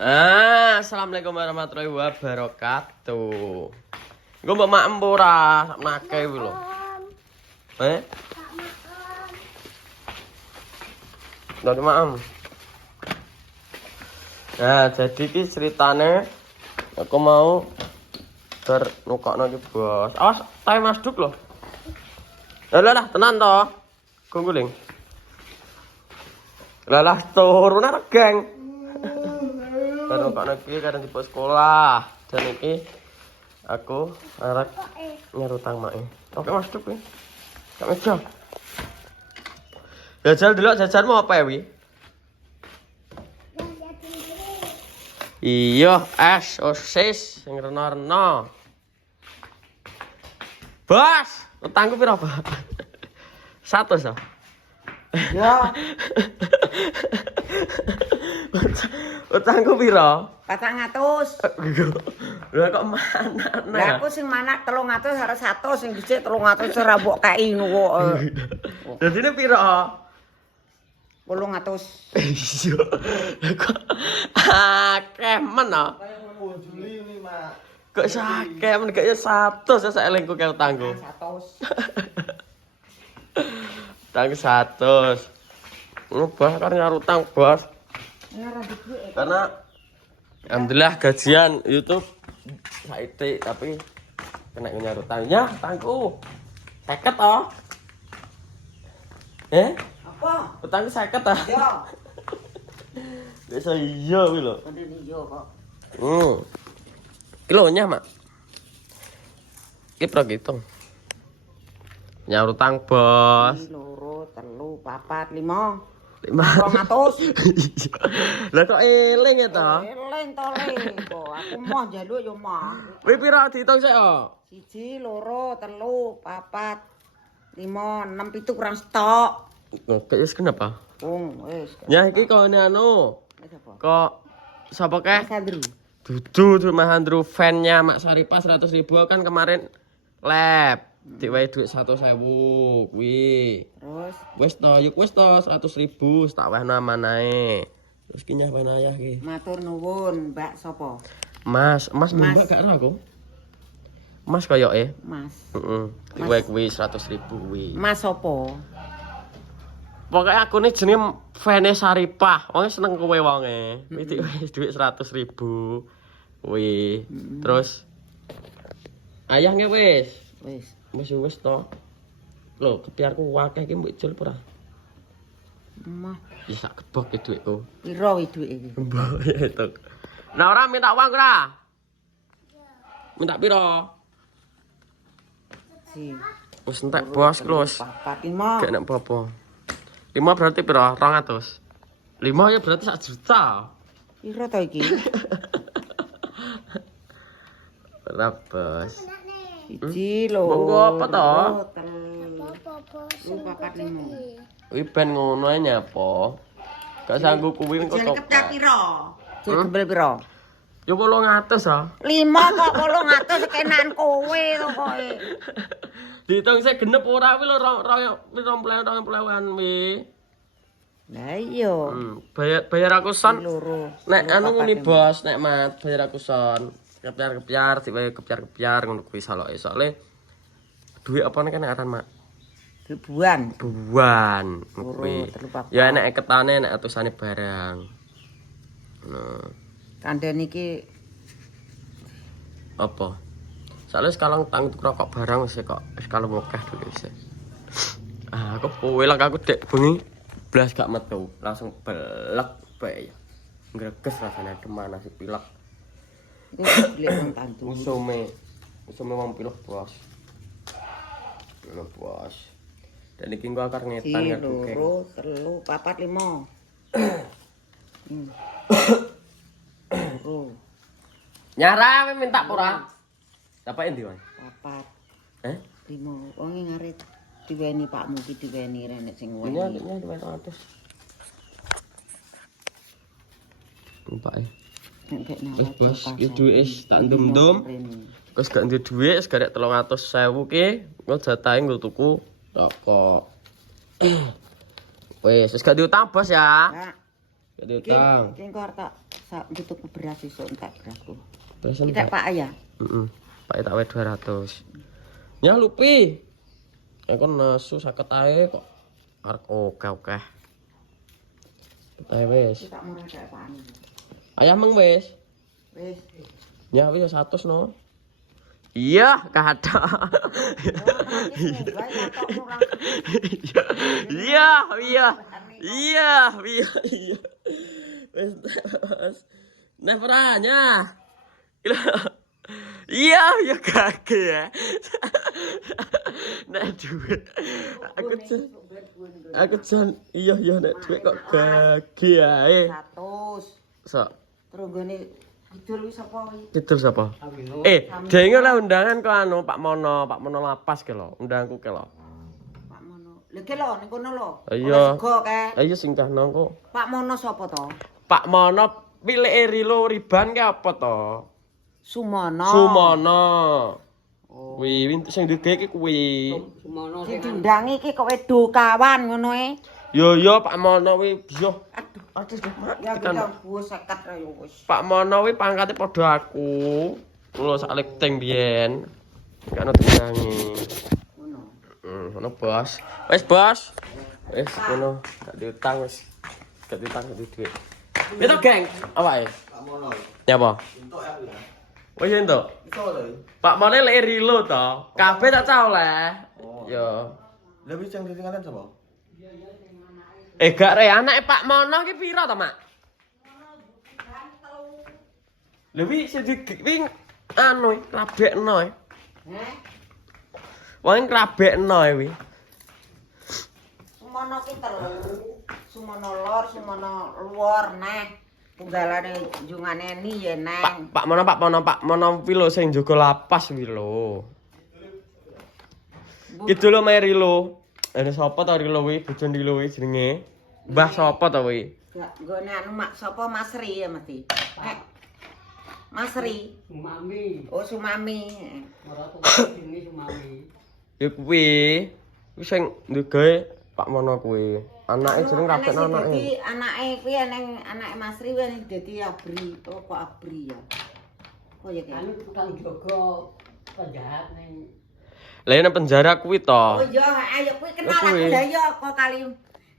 Assalamualaikum warahmatullahi wabarakatuh. Gue mbak mak embora sak nake lho. Dari maam. Nah, jadi ki ceritane aku mau nukokno ki, Bos. Awas, tae masduk lho. Lah, tenan to. Gungguling. Lah, turun arek, geng. Baru kok lagi karena di sekolah dan ini aku arek nyerutang mae. Oke masuk wi. Kak meja. Jajal dulu jajanmu apa ya wi? Iya, es osis sing rena-rena. Bos, utangku piro, Pak? 100 ya. Utangku piro? 400. Lha kok mana? Lah aku sing manak 300 harus 100 sing dhisik 300 ora mbok kei ngono kok. Dadine piro? 800. Iya. Lah kok akeh men ah. Kok sakeh men gak ya 100 ya sak elingku kaya utangku. 100. Utang 100. Bos kan nyarutang, Bos. Karena alhamdulillah gajian YouTube saiki tapi kena nyarutangnya utangku 50 toh. Apa? Utangku 50 toh. Yo. Wis iya kuwi lho. Kene yo kok. Kilonya, Mak. Iki pro hitung. Nyarutang, Bos. 2, 3, 4, 5. 200. Lah kok eling ya toh? Eling to le. Kok aku mau njaluk yo mah. Kuwi pira diitung sik kok? 1, 2, 3, 4, 5, 6, 7 kurang stok. Kok wis kenapa? Wis. Ya iki kone anu. Kok sapa keh? Mas Andrew. Dudu Mas Andrew fan-nya Mak Saripah 100.000 kan kemarin lab. Diwehi duit 100.000 kuwi. Terus Wis to, yuk wis to 100.000 tak wehno amanae. Terus ki nyah ayah ki. matur nuwun, Mbak sapa? Mas Mbak gak ero aku. Mas koyoke. Mas. Heeh. Diwehi kuwi 100.000 kuwi. Mas sapa? Pokoke aku nih jenenge fane Saripah. Wong seneng kowe wonge. Wis duit 100.000 kuwi. Terus ayahnya wis. Wis to. Lho, kepiarku akeh iki mbok ijol ora? Mah, Ya sak gebok e dhuwitku. piro iki duwike iki? Mbok ya itu. Nah, ora minta uang ora? Minta piro? Si. Wis entek bos, Klus. 4, 5. Gak enak apa-apa. 5 berarti piro? 200. 5 ya berarti 1 juta. Piro to iki? Ora, Bos. 1 lho. Monggo apa to? 4, 5. Kuwi ben ngono ae nyapa. Gak sanggup kuwi engko Jeneng tok. kepdak piro? Jebel piro? Ya 800 ah. 5 kok 800 kenan kowe to kok. Dihitung sik genep ora kuwi lho 20.000-an wi. Lah iya. Bayar aku son. Loro. Nek anu ngene Bos, nek mat bayar aku son. Kepiar-kepiar, diwehi kepiar-kepiar ngono kuwi saloke. Soale duit apa nek aran mak? Ribuan. Buan kuwi. Loro, 3, 4. Ya nek ketane nek atusane barang. Nah, Kandhen iki apa? Soale sekarang tang rokok barang wis kok wis kalung akeh duit wis. Aku pulang aku dek bengi blas gak metu, langsung belek bae ya. Greges rasane kemana sih pilek. beli wong tantu. Usume wong pilek Bos. Lho Bos. Dan iki engko akar ngetan ya duke. 2, 3, 4, 5. Nyara minta pura. Siapa endi wae? 4, 5. Wong ngarep diweni pakmu iki diweni renek sing weni. Ini 200. Lupa ya. Wis Bos, iki duit wis tak ndem-ndem. Wis gak ndek duit, wis garek 300.000 ki, engko jatahe nggo tuku rokok. Wis gak diutang Bos ya. Nah, Gak diutang. iki engko arep tak sak tuku beras esuk entek berasku. Pesen Kita Pak Ayah. heeh. Pak tak wae 200. Ya Lupi. Aku nesu 50 ae kok. Arek oke. Ayo wis. Kita murah kayak apaan. Ayah meng wis. Wis. Ya wis 100 no. Iya, kada. Iya, iya. Iya, iya, iya. Wes. Nah, perannya. Iya, ya kage ya. Nek duit. Aku jan iya nek duit kok kage ae. 100. Sok. Terus gone kidul wis apa wi? Kidul sapa? Denge lah undangan kok anu Pak Mono lapas ke lho, undangku ke lho. Pak Mono. Lha ki lho ning kono lho. Iya. Sego kae. Ayo singkah nang kok. Pak Mono sapa to? Pak Mono pilih Rilo Riban ki apa to? Sumono. Oh. Kuwi sing digek ki kuwi. Sumono sing diundangi iki kok wedo kawan ngono e. Yo Pak Mono kuwi yo. Aduh, Ya kita buah sekat ayo wis. Pak Mono kuwi pangkate padha aku. Kulo sak lipting biyen. Gak ono diundangi. Ngono. Ngono bos. Wis bos. Wis ngono, gak diutang wis. Gak diutang gak duit. Itu geng, awake. Pak Mono. Ya apa? Entuk aku ya. Wis entuk. Iso to. Pak Mono lek Rilo to. Kabeh tak cah oleh. Oh. Yo. Lah wis yang ditinggalan sapa? Gak re anake Pak Mono ki pira to, Mak? Lha wi sing anu krabekno e. Heh. Wong krabekno e wi. Sumono ki telu. Sumono lor, sumono luar neh. Tunggalane jungane ni ya neng. Pak Mono wi lho sing jaga lapas wi lho. Gitu lho Mai Rilo. Ana sapa to Rilo wi? Bojon Rilo wi jenenge. Mbah sapa to wi? Gak nggone anu mak sapa Masri ya mesti. Masri. Sumami. Oh Sumami. Ora tuwa jenenge Sumami. Ya kuwi. Kuwi sing ndgawe Pak Mono kuwi. Anake jeneng kabeh anake. Dadi anake kuwi anake Masri kuwi dadi Abri. Oh kok Abri ya. Oh ya kan. Anu tukang jaga penjahat ning Lah nang penjara kuwi to. Oh iya, ayo kuwi kenal aku kuwi. lah ya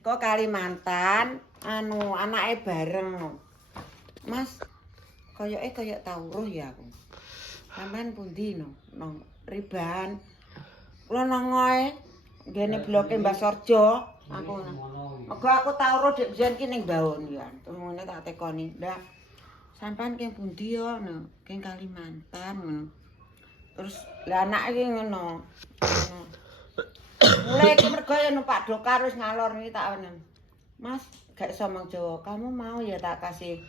kok Kalimantan anu anake bareng. Mas koyoke koyok tauruh ya aku. Sampeyan pundi no? Nang Riban. Kula nang ngoe ngene bloke Mbah Sorjo. Aku. Mergo aku tauruh dik biyen ki ning Baon ya. Terus ngene tak tekoni. Ndak. Sampeyan keng pundi ya? No, keng Kalimantan ngono. Terus lah anak iki ngono. Mulai iki mergo ya numpak dokar wis ngalor iki tak onen. Mas, gak iso mong Jawa. Kamu mau ya tak kasih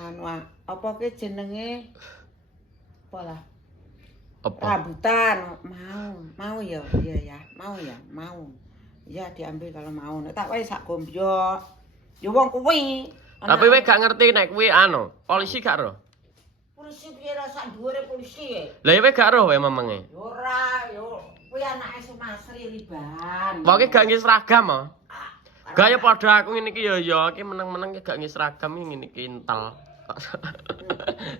anu apa ki jenenge apa lah? Apa? Rambutan. Mau ya. Iya ya, mau ya, mau. Ya diambil kalau mau. Nek tak wae sak gombyo. Ya wong kuwi. Tapi kowe gak ngerti nek kuwi anu, polisi gak ro? Polisi piye ra sak dhuwure polisi e. Lah kowe gak ro wae memenge. Yo ora, yo kuwi anake Sumasri Riban. Wong gak nggih seragam ah. Gak ya padha aku ngene iki ya iki meneng-meneng gak nggih seragam iki ngene iki entel.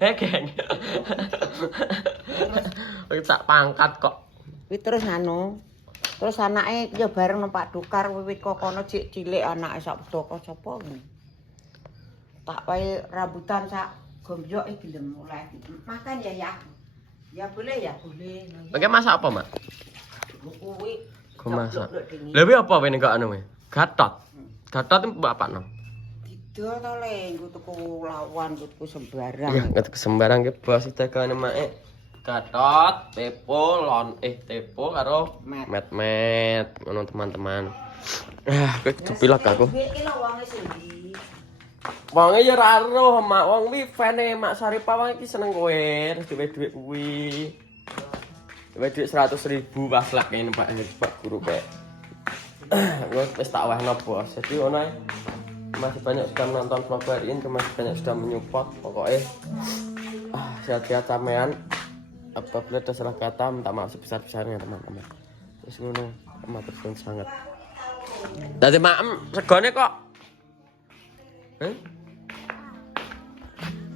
Geng. Wis sak pangkat kok. Kuwi terus anu. Terus anake ya bareng numpak dokar wiwit kok kono cilik anake sak doko sapa ngene. Tak wae rambutan sak gombyok iki gelem mulai. Makan ya ya. Ya boleh ya, boleh. Oke masak apa, Mak? Kuwi Kok masak. Lha kuwi apa wene kok anu we? Gatot. Gatot itu apa no? Didol to le, nggo tuku lawan, tuku sembarang. Iya, nggak sembarang ke bos itu kan mae. Gatot, tepo karo met ngono teman-teman. Kowe kepilak aku. Iki lho wonge sing Wonge ya ora ero, Mak. Wong wi fane Mak Saripah wong iki seneng kowe, terus duwe-duwe kuwi. Duwe duit 100.000 pas lek ngene Pak Guru kayak. Wis tak wehno bos. Jadi ngono ae. Masih banyak sudah menonton vlog hari ini, masih banyak sudah menyupport. Pokoknya sehat-sehat sampean. Apabila ada salah kata, minta maaf sebesar-besarnya teman-teman. Terus ngono, matur suwun sangat. Dadi maem segone kok.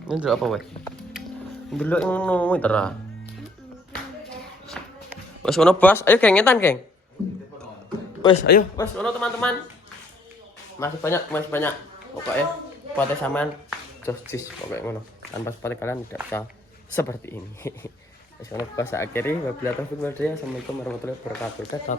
Ini dulu apa weh? Dulu yang ngono tera. Wes ngono bos, ayo gengetan geng. Wes ayo, wes ngono teman-teman. Masih banyak. Pokoknya buat sampean jus pokoknya ngono. Tanpa sepatu kalian tidak bisa seperti ini. Wes ngono bos akhiri wabillahi taufiq wal hidayah. Assalamualaikum warahmatullahi wabarakatuh. Dadah.